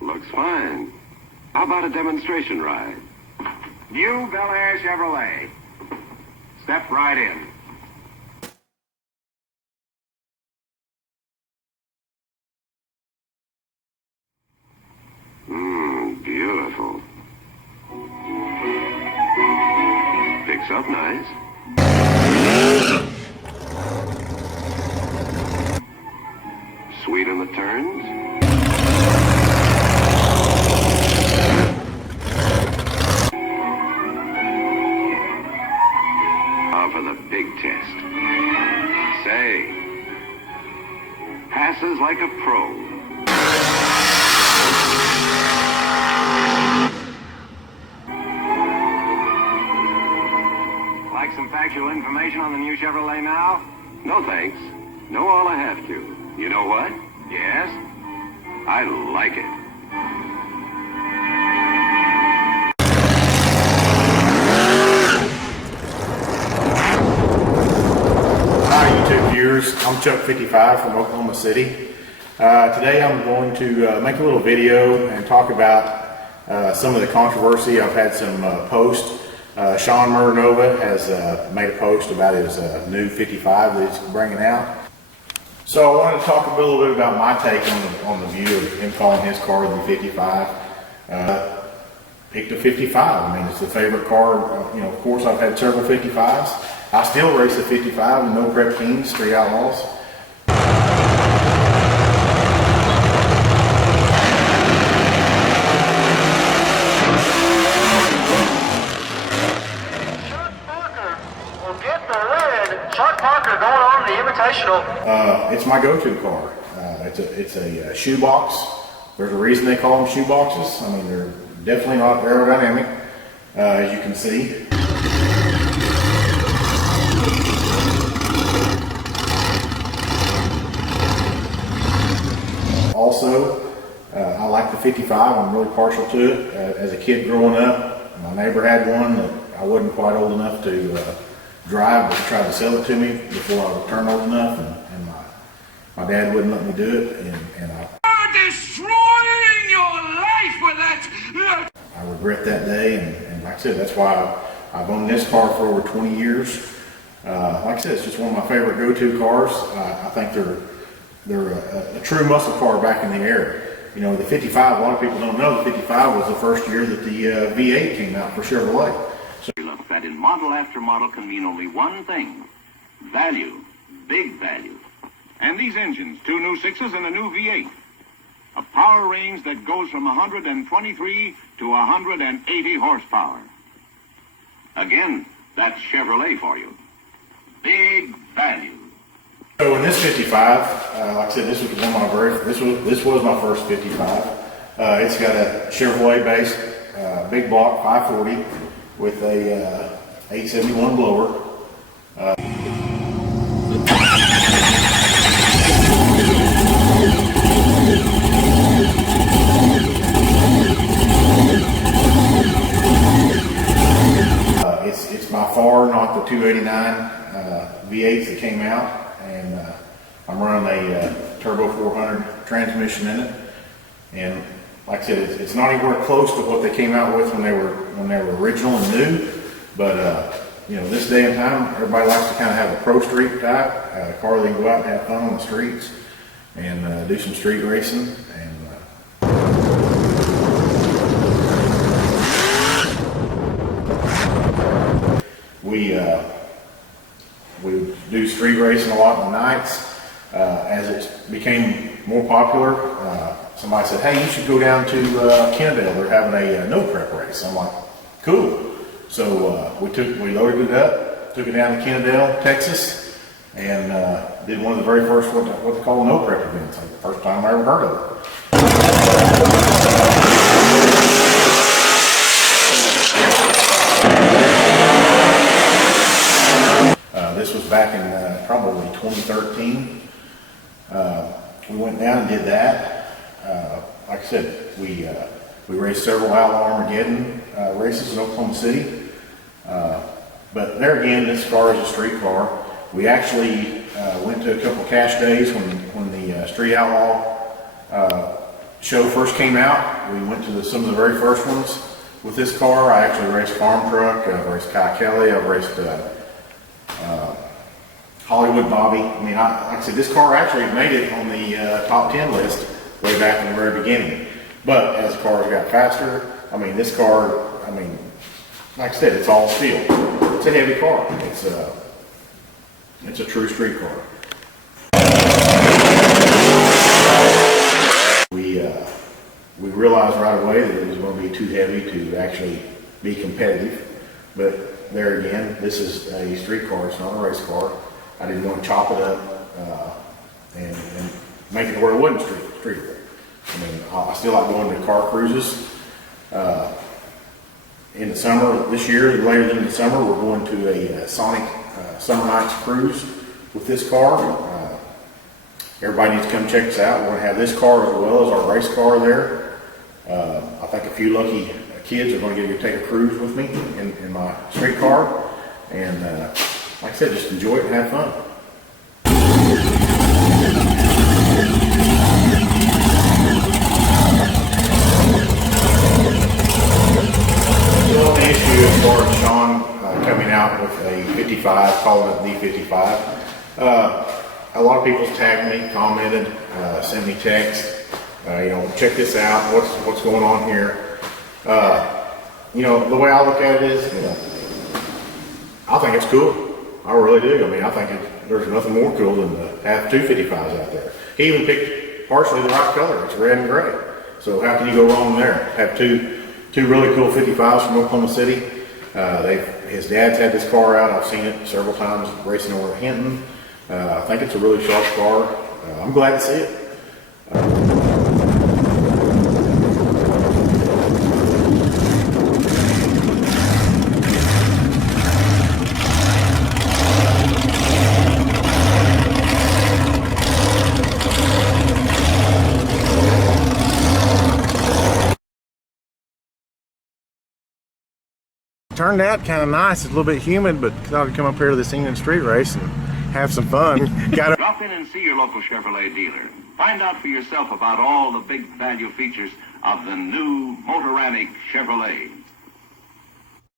Looks fine. How about a demonstration ride? New Bel Air Chevrolet. Step right in. Beautiful. Picks up nice. Sweet in the turns. Now for the big test. Say, passes like a pro. Like some factual information on the new Chevrolet now? No thanks. Know all I have to. You know what? Yes? I like it. Hi YouTube viewers, I'm Chuck55 from Oklahoma City. Today I'm going to make a little video and talk about some of the controversy. I've had some posts. Sean Murnova has made a post about his new 55 that he's bringing out. So I wanted to talk a little bit about my take on the view of him calling his car the 55. Picked a 55. I mean, it's the favorite car. Of course, I've had several 55s. I still race a 55 in No Prep Kings, Street Outlaws. Chuck Parker going on the Invitational. It's my go-to car. It's a shoebox. There's a reason they call them shoe boxes. I mean, they're definitely not aerodynamic, as you can see. Also, I like the 55. I'm really partial to it. As a kid growing up, my neighbor had one that I wasn't quite old enough to drive, but he tried to sell it to me before I would turn old enough, and my dad wouldn't let me do it, and You're destroying your life with that! I regret that day, and like I said, that's why I've owned this car for over 20 years. Like I said, it's just one of my favorite go-to cars. I think they're a true muscle car back in the era. The 55, a lot of people don't know, the 55 was the first year that the V8 came out for Chevrolet. Look, that in model after model can mean only one thing: value, big value. And these engines, 2 new 6s and a new V8, a power range that goes from 123 to 180 horsepower. Again, that's Chevrolet for you. Big value. So in this 55, like I said, this was one of my this was my first 55. It's got a Chevrolet based big block 540 with a 871 blower. It's by far not the 289 V8s that came out, and I'm running a Turbo 400 transmission in it. And like I said, it's not anywhere close to what they came out with when they were original and new. But this day and time, everybody likes to kind of have a pro street type car that can go out and have fun on the streets and do some street racing. And we do street racing a lot on nights. As it became more popular, somebody said, "Hey, you should go down to Kennedale. They're having a no prep race." I'm like, "Cool." So we loaded it up, took it down to Kennedale, Texas, and did one of the very first what they call no prep events. Like the first time I ever heard of it. This was back in probably 2013. We went down and did that. Like I said, we raced several Outlaw Armageddon races in Oklahoma City. But there again, this car is a street car. We actually went to a couple cash days when the Street Outlaw show first came out, we went to some of the very first ones with this car. I actually raced Farm Truck, I've raced Kai Kelly, I've raced Hollywood Bobby. I mean, like I said, this car actually made it on the top 10 list way back in the very beginning. But as cars got faster, I mean, this car, I mean, like I said, it's all steel. It's a heavy car. It's a true street car. We realized right away that it was going to be too heavy to actually be competitive. But there again, this is a street car, it's not a race car. I didn't want to chop it up and make it where it wasn't street. I mean, I still like going to car cruises. In the summer, this year, later in the summer, we're going to a Sonic Summer Nights cruise with this car. Everybody needs to come check us out. We're going to have this car as well as our race car there. I think a few lucky kids are going to get to take a cruise with me in my street car. And like I said, just enjoy it and have fun. The only issue as far as Sean coming out with a 55, calling it the 55, a lot of people tagged me, commented, sent me texts. You know, check this out. What's going on here? You know, the way I look at it is, you know, I think it's cool. I really do. I mean, I think there's nothing more cool than to have two 55s out there. He even picked partially the right color. It's red and gray. So how can you go wrong there? Have two really cool 55s from Oklahoma City. His dad's had this car out. I've seen it several times racing over at Hinton. I think it's a really sharp car. I'm glad to see it. Turned out kind of nice. It's a little bit humid, but thought I'd come up here to this England street race and have some fun. Drop in and see your local Chevrolet dealer. Find out for yourself about all the big value features of the new Motoramic Chevrolet.